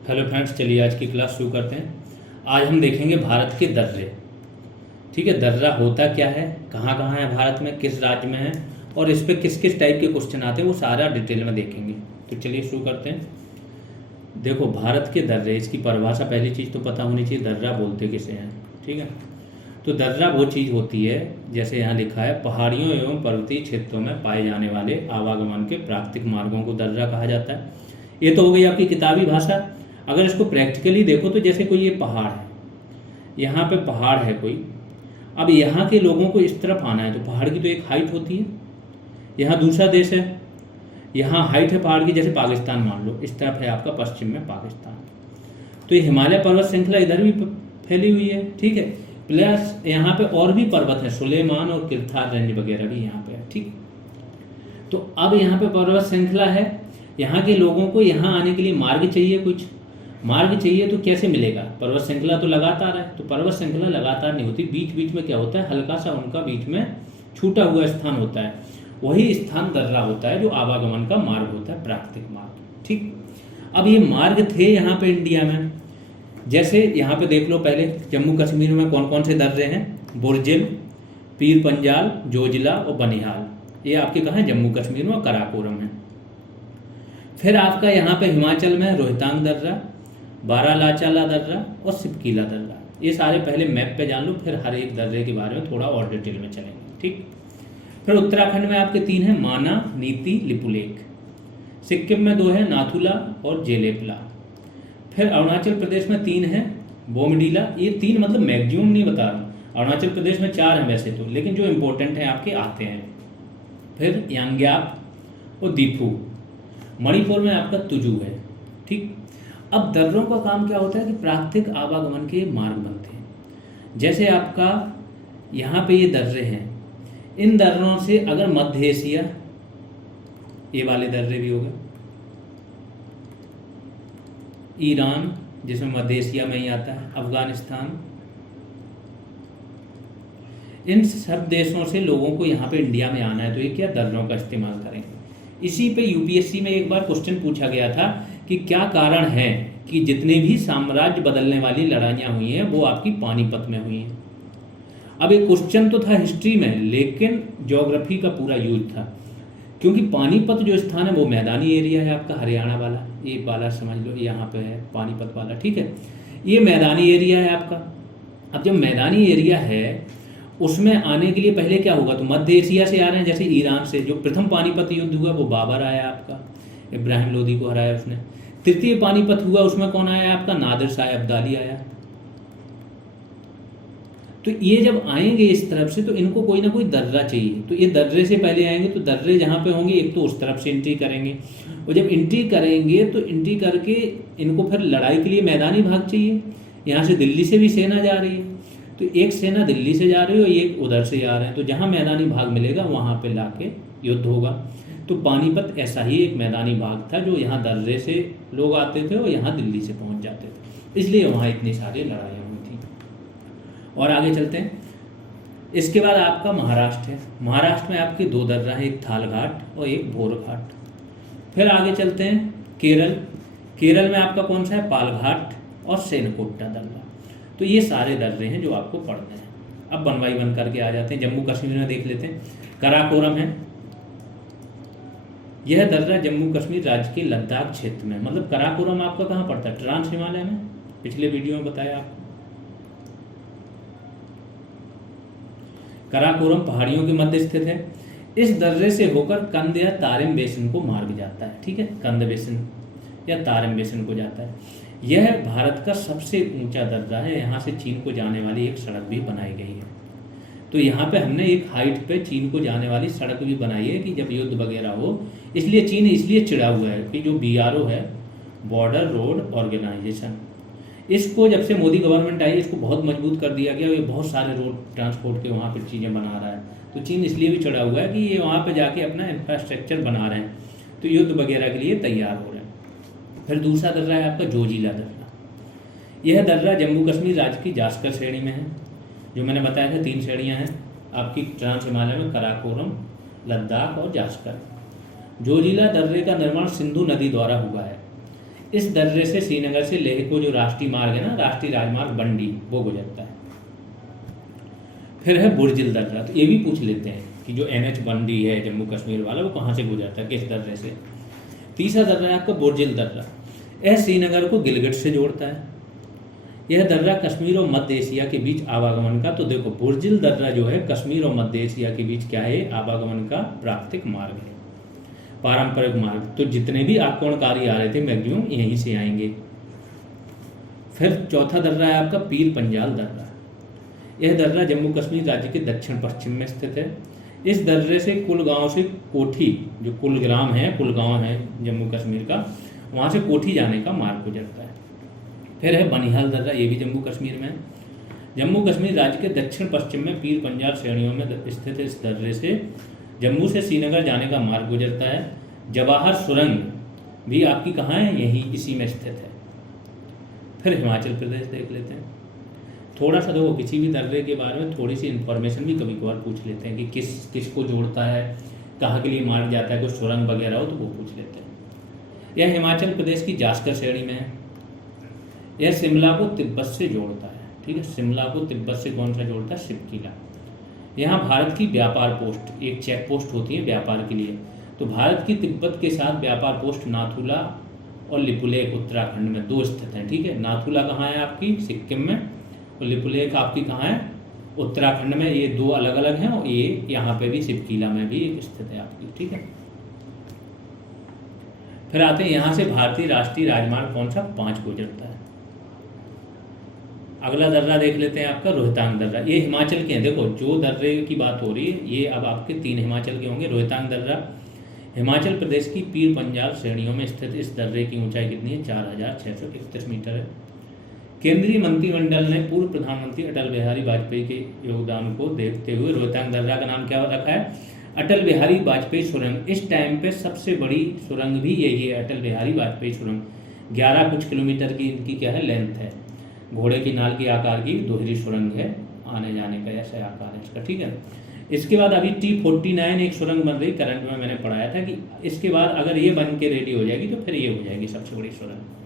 Hello friends, चलिए आज की क्लास शुरू करते हैं। आज हम देखेंगे भारत के दर्रे। ठीक है, दर्रा होता क्या है, कहाँ कहाँ है भारत में, किस राज्य में है और इस पे किस किस टाइप के क्वेश्चन आते हैं, वो सारा डिटेल में देखेंगे। तो चलिए शुरू करते हैं। देखो, भारत के दर्रे, इसकी परिभाषा पहली चीज़ तो पता होनी चाहिए, दर्रा बोलते किसे हैं। ठीक है, तो दर्रा वो चीज़ होती है, जैसे यहाँ लिखा है, पहाड़ियों एवं पर्वतीय क्षेत्रों में पाए जाने वाले आवागमन के प्राकृतिक मार्गों को दर्रा कहा जाता है। ये तो हो गई आपकी किताबी भाषा। अगर इसको प्रैक्टिकली देखो तो जैसे कोई ये पहाड़ है, यहाँ पे पहाड़ है कोई, अब यहाँ के लोगों को इस तरफ आना है तो पहाड़ की तो एक हाइट होती है। यहाँ दूसरा देश है, यहाँ हाइट है पहाड़ की, जैसे पाकिस्तान मान लो, इस तरफ है आपका पश्चिम में पाकिस्तान, तो ये हिमालय पर्वत श्रृंखला इधर भी फैली हुई है। ठीक है, प्लस यहाँ पे और भी पर्वत है, सुलेमान और किरथार रेंज वगैरह भी यहाँ पे है। ठीक, तो अब यहाँ पे पर्वत श्रृंखला है, यहाँ के लोगों को यहाँ आने के लिए मार्ग चाहिए, कुछ मार्ग चाहिए, तो कैसे मिलेगा? पर्वत श्रृंखला तो लगातार है, तो पर्वत श्रृंखला लगातार नहीं होती, बीच बीच में क्या होता है, हल्का सा उनका बीच में छूटा हुआ स्थान होता है, वही स्थान दर्रा होता है, जो आवागमन का मार्ग होता है, प्राकृतिक मार्ग। ठीक, अब ये मार्ग थे यहाँ पे इंडिया में, जैसे यहाँ पे देख लो, पहले जम्मू कश्मीर में कौन कौन से दर्रे हैं, बुरजिल, पीर पंजाल, जोजिला और बनिहाल, ये आपके कहाँ है, जम्मू कश्मीर में, और कराकोरम है। फिर आपका यहाँ पे हिमाचल में रोहतांग दर्रा, बारालाचाला दर्रा और सिपकीला दर्रा, ये सारे पहले मैप पे जान लो, फिर हर एक दर्रे के बारे में थोड़ा और डिटेल में चलेंगे। ठीक, फिर उत्तराखंड में आपके 3 हैं, माना, नीति, लिपुलेख। सिक्किम में 2 है, नाथुला और जेलेपला। फिर अरुणाचल प्रदेश में 3 हैं, बोमडीला। ये 3 मतलब मैक्सिमम नहीं बता रहा हूँ, अरुणाचल प्रदेश में 4 हैं वैसे तो, लेकिन जो इंपॉर्टेंट है आपके आते हैं। फिर यांग्याप और दीफू। मणिपुर में आपका तुजू है। ठीक, अब दर्रों का काम क्या होता है कि प्राकृतिक आवागमन के मार्ग बनते हैं। जैसे आपका यहाँ पे ये दर्रे हैं, इन दर्रों से अगर मध्य एशिया, ये वाले दर्रे भी हो गए, ईरान जिसमें मध्य एशिया में ही आता है, अफगानिस्तान, इन सब देशों से लोगों को यहाँ पे इंडिया में आना है, तो ये क्या, दर्रों का इस्तेमाल करेंगे। इसी पे यूपीएससी में एक बार क्वेश्चन पूछा गया था कि क्या कारण है कि जितने भी साम्राज्य बदलने वाली लड़ाइयाँ हुई हैं वो आपकी पानीपत में हुई हैं। अब एक क्वेश्चन तो था हिस्ट्री में, लेकिन ज्योग्राफी का पूरा यूज था, क्योंकि पानीपत जो स्थान है वो मैदानी एरिया है आपका, हरियाणा वाला, ये वाला समझ लो, यहाँ पे है पानीपत वाला। ठीक है, ये मैदानी एरिया है आपका। अब जब मैदानी एरिया है, उसमें आने के लिए पहले क्या होगा, तो मध्य एशिया से आ रहे हैं, जैसे ईरान से। जो प्रथम पानीपत युद्ध हुआ वो बाबर आया आपका, इब्राहिम लोदी को हराया उसने। तृतीय पानीपत हुआ, उसमें कौन आया आपका, नादिर शाह अब्दाली आया। तो ये जब आएंगे इस तरफ से, तो इनको कोई ना कोई दर्रा चाहिए, तो ये दर्रे से पहले आएंगे, तो दर्रे जहाँ पे होंगे एक तो उस तरफ से एंट्री करेंगे, और जब एंट्री करेंगे तो एंट्री करके इनको फिर लड़ाई के लिए मैदानी भाग चाहिए। यहाँ से दिल्ली से भी सेना जा रही है, तो एक सेना दिल्ली से जा रही है और एक उधर से आ रहे हैं, तो जहाँ मैदानी भाग मिलेगा वहाँ पे लाके युद्ध होगा। तो पानीपत ऐसा ही एक मैदानी भाग था, जो यहाँ दर्रे से लोग आते थे और यहाँ दिल्ली से पहुँच जाते थे, इसलिए वहाँ इतनी सारी लड़ाइयाँ हुई थी। और आगे चलते हैं। इसके बाद आपका महाराष्ट्र है। महाराष्ट्र में आपके 2 दर्रा हैं, एक थाल घाट और एक भोर घाट। फिर आगे चलते हैं केरल। केरल में आपका कौन सा है, पाल घाट और सेनकोट्टा दर्रा। तो ये सारे दर्रे हैं जो आपको पढ़ने हैं। अब 1 बाय 1 करके आ जाते हैं। जम्मू कश्मीर में देख लेते हैं, कराकोरम है। यह दर्रा जम्मू कश्मीर राज्य के लद्दाख क्षेत्र में, मतलब कराकोरम आपका कहाँ पड़ता है, ट्रांस हिमालय में, पिछले वीडियो में बताया आपको। कराकोरम पहाड़ियों के मध्य स्थित है। इस दर्रे से होकर कंद या तारिम बेसिन को मार्ग जाता है। ठीक है, कंद बेसिन या तारिम बेसिन को जाता है। यह भारत का सबसे ऊंचा दर्रा है, यहाँ से चीन को जाने वाली एक सड़क भी बनाई गई है। तो यहाँ पे हमने एक हाइट पे चीन को जाने वाली सड़क भी बनाई है कि जब युद्ध वगैरह हो, इसलिए चीन इसलिए चिढ़ा हुआ है कि जो BRO है, बॉर्डर रोड ऑर्गेनाइजेशन, इसको जब से मोदी गवर्नमेंट आई इसको बहुत मजबूत कर दिया गया, ये बहुत सारे रोड ट्रांसपोर्ट के वहाँ पर चीज़ें बना रहा है। तो चीन इसलिए भी चिढ़ा हुआ है कि ये वहाँ पर जाके अपना इंफ्रास्ट्रक्चर बना रहे हैं, तो युद्ध वगैरह के लिए तैयार हो रहे हैं। फिर दूसरा दर्रा है आपका जोजिला दर्रा। यह दर्रा जम्मू कश्मीर राज्य की जास्कर श्रेणी में है। जो मैंने बताया था 3 श्रेणियाँ हैं आपकी ट्रांस हिमालय में, कराकोरम, लद्दाख और जास्कर। जोजिला दर्रे का निर्माण सिंधु नदी द्वारा हुआ है। इस दर्रे से श्रीनगर से लेह को जो राष्ट्रीय मार्ग है ना, राष्ट्रीय राजमार्ग बंडी, वो गुजरता है। फिर है बुर्जिल दर्रा, तो ये भी पूछ लेते हैं कि जो NH बंडी है जम्मू कश्मीर वाला, वो कहाँ से गुजरता है, किस दर्रे से। तीसरा दर्रा है आपका बुर्जिल दर्रा, यह श्रीनगर को गिलगित से जोड़ता है। यह दर्रा कश्मीर और मध्य एशिया के बीच आवागमन का, तो देखो बुर्जिल दर्रा जो है कश्मीर और मध्य एशिया के बीच क्या है, आवागमन का प्राकृतिक मार्ग है, पारंपरिक मार्ग। तो जितने भी आक्रमणकारी आ रहे थे मैक्सिमम यहीं से आएंगे। फिर चौथा दर्रा है आपका पीर पंजाल दर्रा, यह दर्रा जम्मू कश्मीर राज्य के दक्षिण पश्चिम में स्थित है। इस दर्रे से कुलगांव से कोठी, जो कुलग्राम है, कुलगांव है जम्मू कश्मीर का, वहाँ से कोठी जाने का मार्ग गुजरता है। फिर है बनिहाल दर्रा, ये भी जम्मू कश्मीर में है। जम्मू कश्मीर राज्य के दक्षिण पश्चिम में पीर पंजाल श्रेणियों में स्थित इस दर्रे से जम्मू से श्रीनगर जाने का मार्ग गुजरता है। जवाहर सुरंग भी आपकी कहाँ है, यहीं इसी में स्थित है। फिर हिमाचल प्रदेश देख लेते हैं। थोड़ा सा देखो, किसी भी दर्रे के बारे में थोड़ी सी इन्फॉर्मेशन भी कभी कभार पूछ लेते हैं कि किस को जोड़ता है, कहाँ के लिए मार्ग जाता है, कोई सुरंग वगैरह हो तो वो पूछ लेते हैं। यह हिमाचल प्रदेश की जास्कर श्रेणी में है। यह शिमला को तिब्बत से जोड़ता है, ठीक है, शिमला को तिब्बत से कौन सा जोड़ता है, शिवकीला। यहाँ भारत की व्यापार पोस्ट, एक चेक पोस्ट होती है व्यापार के लिए, तो भारत की तिब्बत के साथ व्यापार पोस्ट नाथुला और लिपुलेख उत्तराखंड में 2 स्थित हैं, ठीक है। नाथुला कहाँ है आपकी, सिक्किम में, और लिपुलेख आपकी कहाँ है, उत्तराखंड में। ये 2 अलग अलग हैं और ये यहाँ पे भी शिवकीला में भी एक स्थित है आपकी, ठीक है। फिर आते हैं यहाँ से भारतीय राष्ट्रीय राजमार्ग कौन सा, 5 गुजरता है। अगला दर्रा देख लेते हैं आपका रोहतांग दर्रा, ये हिमाचल के हैं। देखो जो दर्रे की बात हो रही है ये अब आपके 3 हिमाचल के होंगे। रोहतांग दर्रा हिमाचल प्रदेश की पीर पंजाल श्रेणियों में स्थित इस दर्रे की ऊंचाई कितनी है, 4631 मीटर है। केंद्रीय मंत्रिमंडल ने पूर्व प्रधानमंत्री अटल बिहारी वाजपेयी के योगदान को देखते हुए रोहतांग दर्रा का नाम क्या रखा है, अटल बिहारी वाजपेयी सुरंग। इस टाइम पे सबसे बड़ी सुरंग भी यही है, अटल बिहारी वाजपेयी सुरंग। 11 कुछ किलोमीटर की इनकी क्या है, लेंथ है। घोड़े की नाल की आकार की दोहरी सुरंग है, आने जाने का ऐसा आकार है इसका, ठीक है। इसके बाद अभी T49 एक सुरंग बन रही, करंट में मैंने पढ़ाया था कि इसके बाद अगर ये बन के रेडी हो जाएगी तो फिर ये हो जाएगी सबसे बड़ी सुरंग।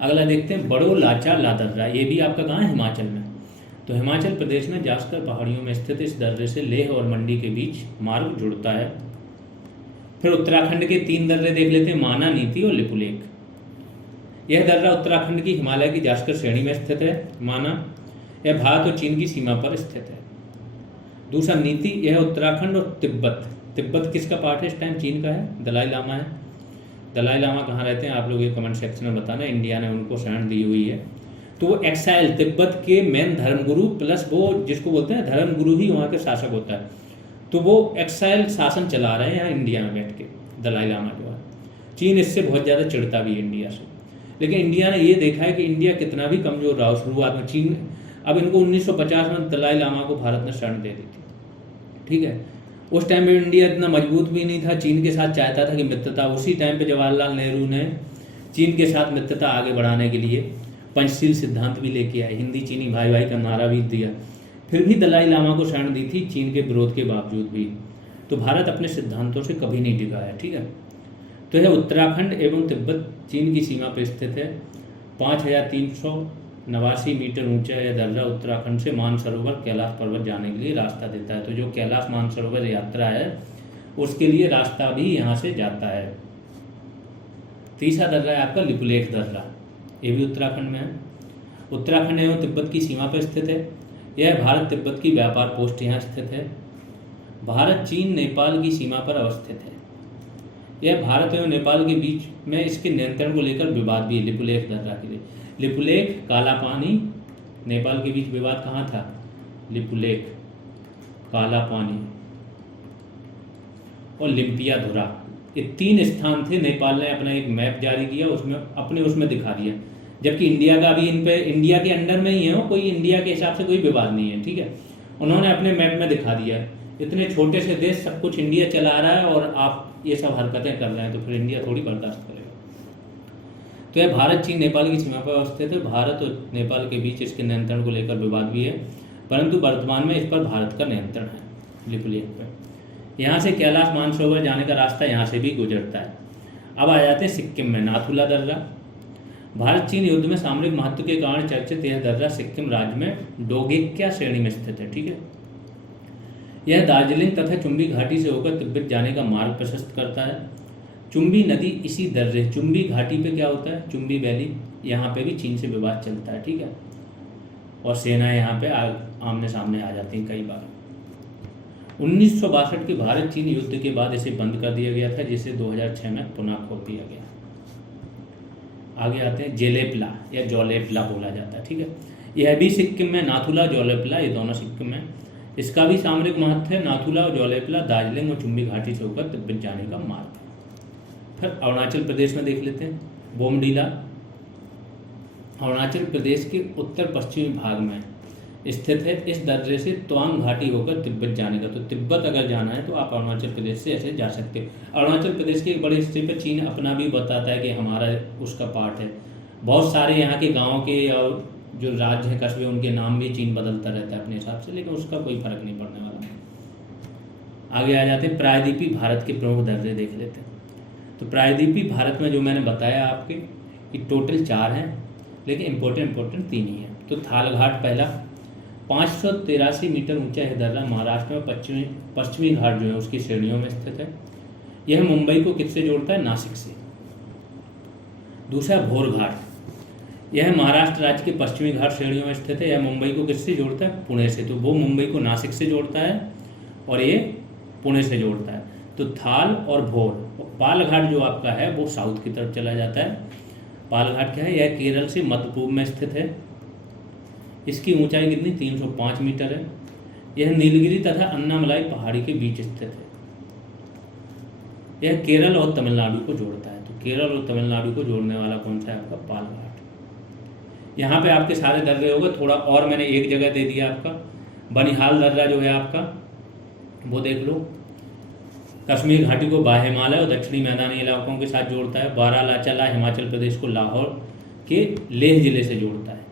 अगला देखते हैं बड़ो लाचा लादर्रा, ये भी आपका कहाँ है, हिमाचल में। तो हिमाचल प्रदेश में जास्कर पहाड़ियों में स्थित इस दर्रे से लेह और मंडी के बीच मार्ग जुड़ता है। फिर उत्तराखंड के 3 दर्रे देख लेते हैं, माना, नीति और लिपुलेख। यह दर्रा उत्तराखंड की हिमालय की जास्कर श्रेणी में स्थित है। माना, यह भारत और चीन की सीमा पर स्थित है। दूसरा नीति, यह उत्तराखंड और तिब्बत किसका पार्ट है इस टाइम, चीन का है, दलाई लामा है। दलाई लामा कहाँ रहते हैं आप लोग ये कमेंट सेक्शन में बताना, इंडिया ने उनको शरण दी हुई है। तो वो एक्साइल, तिब्बत के मेन धर्मगुरु प्लस वो जिसको बोलते हैं धर्मगुरु ही वहाँ के शासक होता है, तो वो एक्साइल शासन चला रहे हैं यहाँ इंडिया में बैठ के, दलाई लामा जो है। चीन इससे बहुत ज़्यादा चिढ़ता भी है इंडिया से, लेकिन इंडिया ने ये देखा है कि इंडिया कितना भी कमज़ोर रहा हो शुरुआत में, चीन अब इनको 1950 में दलाई लामा को भारत ने शरण दे दी थी, ठीक है। उस टाइम पे इंडिया इतना मजबूत भी नहीं था, चीन के साथ चाहता था कि मित्रता, उसी टाइम पे जवाहरलाल नेहरू ने चीन के साथ मित्रता आगे बढ़ाने के लिए पंचशील सिद्धांत भी लेके आए, हिंदी चीनी भाई भाई का नारा भी दिया, फिर भी दलाई लामा को शरण दी थी चीन के विरोध के बावजूद भी। तो भारत अपने सिद्धांतों से कभी नहीं डिगा है, ठीक है। तो यह उत्तराखंड एवं तिब्बत चीन की सीमा पर स्थित है। 5389 मीटर ऊंचा यह दर्रा उत्तराखंड से मानसरोवर कैलाश पर्वत जाने के लिए रास्ता देता है। तो जो कैलाश मानसरोवर यात्रा है उसके लिए रास्ता भी यहाँ से जाता है। तीसरा दर्रा है आपका लिपुलेख दर्रा, ये भी उत्तराखंड में है। उत्तराखंड एवं तिब्बत की सीमा पर स्थित है। यह भारत तिब्बत की व्यापार पोस्ट यहाँ स्थित है। भारत चीन नेपाल की सीमा पर अवस्थित है। यह भारत एवं नेपाल के बीच में इसके नियंत्रण को लेकर विवाद भी है लिपुलेख दर्रा के लिए। लिपुलेख, काला पानी, नेपाल के बीच विवाद कहाँ था, लिपुलेख, काला पानी और लिम्पिया धुरा, ये 3 स्थान थे। नेपाल ने अपना एक मैप जारी किया, उसमें दिखा दिया, जबकि इंडिया का अभी इन पे इंडिया के अंडर में ही है, कोई इंडिया के हिसाब से कोई विवाद नहीं है, ठीक है। उन्होंने अपने मैप में दिखा दिया। इतने छोटे से देश सब कुछ इंडिया चला रहा है और आप ये सब हरकतें कर रहे हैं, तो फिर इंडिया थोड़ी बर्दाश्त करेगा। तो यह भारत चीन नेपाल की सीमा पर अवस्थित है। भारत और नेपाल के बीच इसके नियंत्रण को लेकर विवाद भी है, परंतु वर्तमान में इस पर भारत का नियंत्रण है लिपुलेख पर। यहाँ से कैलाश मानसरोवर जाने का रास्ता यहाँ से भी गुजरता है। अब आ जाते हैं सिक्किम में नाथुला दर्रा। भारत चीन युद्ध में सामरिक महत्व के कारण चर्चित यह दर्रा सिक्किम राज्य में डोगेक्या श्रेणी में स्थित है। ठीक है, यह दार्जिलिंग तथा चुंबी घाटी से होकर तिब्बत जाने का मार्ग प्रशस्त करता है। चुंबी नदी इसी दर्रे चुंबी घाटी पे क्या होता है, चुंबी वैली, यहाँ पे भी चीन से विवाद चलता है। ठीक है, और सेना यहाँ पे आमने सामने आ जाती है कई बार। 1962 के भारत चीन युद्ध के बाद इसे बंद कर दिया गया था, जिसे 2006 में पुनः खोल दिया गया। आगे आते हैं जेलेपला या जोलेपला बोला जाता है। ठीक है, यह भी सिक्किम में, नाथुला जोलेपला ये दोनों सिक्किम में। इसका भी सामरिक महत्व है। नाथुला और जोलेपला दार्जिलिंग और चुंबी घाटी से होकर तिब्बत जाने का मार्ग है। फिर अरुणाचल प्रदेश में देख लेते हैं, बोमडीला अरुणाचल प्रदेश के उत्तर पश्चिमी भाग में स्थित है। इस दर्रे से तवांग घाटी होकर तिब्बत जाने का, तो तिब्बत अगर जाना है तो आप अरुणाचल प्रदेश से ऐसे जा सकते हो। अरुणाचल प्रदेश के एक बड़े हिस्से पर चीन अपना भी बताता है कि हमारा उसका पार्ट है। बहुत सारे यहाँ के गाँव के और जो राज्य है, कस्बे, उनके नाम भी चीन बदलता रहता है अपने हिसाब से, लेकिन उसका कोई फर्क नहीं पड़ने वाला। आगे आ जाते हैं प्रायद्वीपी भारत के प्रमुख दर्रे देख लेते हैं। तो प्रायद्वीपी भारत में जो मैंने बताया आपके कि टोटल 4 हैं, लेकिन इम्पोर्टेंट 3 ही हैं। तो थालघाट पहला, 583 मीटर ऊंचा यह दर्रा महाराष्ट्र में पश्चिमी घाट जो है उसकी श्रेणियों में स्थित है। यह मुंबई को किससे जोड़ता है, नासिक से। दूसरा भोर घाट, यह महाराष्ट्र राज्य के पश्चिमी घाट श्रेणियों में स्थित है। यह मुंबई को किससे जोड़ता है, पुणे से। तो वो मुंबई को नासिक से जोड़ता है और ये पुणे से जोड़ता है। तो थाल और भोर। पालघाट जो आपका है वो साउथ की तरफ चला जाता है। पालघाट क्या है, यह केरल से मध्य पूर्व में स्थित है। इसकी ऊंचाई कितनी, 305 मीटर है। यह नीलगिरी तथा अन्नामलाई पहाड़ी के बीच स्थित है। यह केरल और तमिलनाडु को जोड़ता है। तो केरल और तमिलनाडु को जोड़ने वाला कौन सा है आपका, पालघाट। यहाँ पे आपके सारे दर्रे हो गए। थोड़ा और मैंने एक जगह दे दिया आपका, बनिहाल दर्रा जो है आपका वो देख लो। कश्मीर घाटी को बाह्य हिमालय और दक्षिणी मैदानी इलाकों के साथ जोड़ता है। बारालाचाला हिमाचल प्रदेश को लाहौर के लेह जिले से जोड़ता है।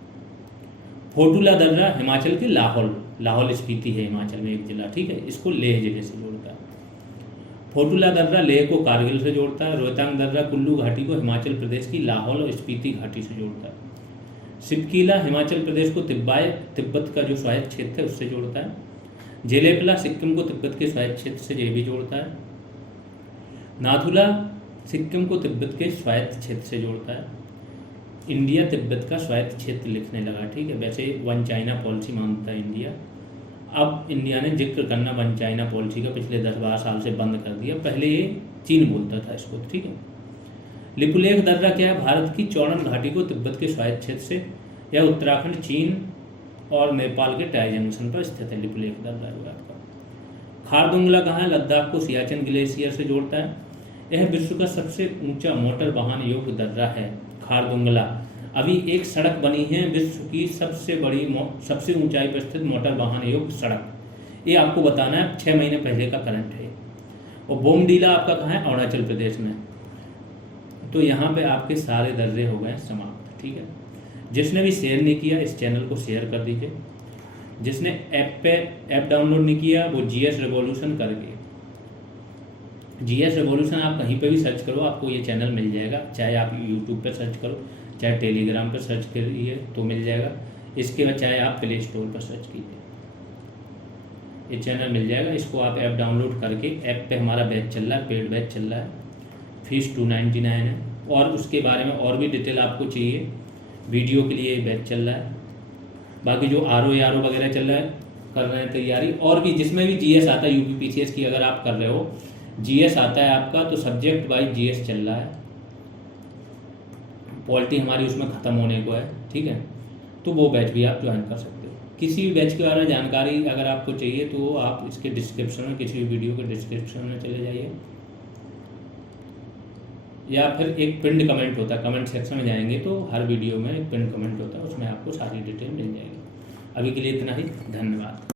फोटुला दर्रा हिमाचल के लाहौल स्पीति है हिमाचल में एक जिला। ठीक है, इसको लेह जिले से जोड़ता है। फोटुला दर्रा लेह को कारगिल से जोड़ता है। रोहतांग दर्रा कुल्लू घाटी को हिमाचल प्रदेश की लाहौल और स्पीति घाटी से जोड़ता है। सिपकीला हिमाचल प्रदेश को तिब्बत का जो स्वायत्त क्षेत्र है उससे जोड़ता है। जेलेपला सिक्किम को तिब्बत के स्वायत्त क्षेत्र से ये भी जोड़ता है। नाथुला सिक्किम को तिब्बत के स्वायत्त क्षेत्र से जोड़ता है। इंडिया तिब्बत का स्वायत्त क्षेत्र लिखने लगा। ठीक है, वैसे वन चाइना पॉलिसी मानता है इंडिया। अब इंडिया ने जिक्र करना वन चाइना पॉलिसी का पिछले 10-12 साल से बंद कर दिया। पहले ये चीन बोलता था इसको। ठीक है, लिपुलेख दर्रा क्या है, भारत की चौड़न घाटी को तिब्बत के स्वायत्त क्षेत्र से, यह उत्तराखंड, चीन और नेपाल के टाई जंक्शन पर स्थित है। लिपुलेख दर्रा जो है आपका। खारदुंगला कहाँ है, लद्दाख को सियाचिन ग्लेशियर से जोड़ता है। यह विश्व का सबसे ऊंचा मोटर वाहन योग्य दर्रा है खारदुंगला। अभी एक सड़क बनी है विश्व की सबसे ऊंचाई पर स्थित मोटर वाहन योग्य सड़क। ये आपको बताना है, 6 महीने पहले का करंट है। और बोमडीला आपका कहाँ है, अरुणाचल प्रदेश में। तो यहाँ पे आपके सारे दर्रे हो गए समाप्त। ठीक है, जिसने भी शेयर नहीं किया इस चैनल को शेयर कर दीजिए। जिसने ऐप डाउनलोड नहीं किया वो जीएस रेवोल्यूशन करके, जीएस रेवोल्यूशन आप कहीं पे भी सर्च करो आपको ये चैनल मिल जाएगा। चाहे आप यूट्यूब पे सर्च करो, चाहे टेलीग्राम पे सर्च करिए तो मिल जाएगा। इसके बाद चाहे आप प्ले स्टोर पर सर्च कीजिए, ये चैनल मिल जाएगा। इसको आप ऐप डाउनलोड करके, ऐप पे हमारा बैच चल रहा है, पेड बैच चल रहा है, फीस 299 है। और उसके बारे में और भी डिटेल आपको चाहिए, वीडियो के लिए बैच चल रहा है। बाकी जो आर वगैरह चल रहा है, कर रहे हैं तैयारी। और भी जिसमें भी जीएस आता है, यूपीपीसीएस की अगर आप कर रहे हो, जीएस आता है आपका, तो सब्जेक्ट वाइज जीएस चल रहा है। पॉलिटी हमारी उसमें ख़त्म होने को है। ठीक है, तो वो बैच भी आप ज्वाइन कर सकते हो। किसी भी बैच के बारे में जानकारी अगर आपको चाहिए तो आप इसके डिस्क्रिप्शन में, किसी भी वीडियो के डिस्क्रिप्शन में चले जाइए, या फिर एक पिंड कमेंट होता है, कमेंट सेक्शन में जाएंगे तो हर वीडियो में एक पिंड कमेंट होता है, उसमें आपको सारी डिटेल मिल जाएगी। अभी के लिए इतना ही, धन्यवाद।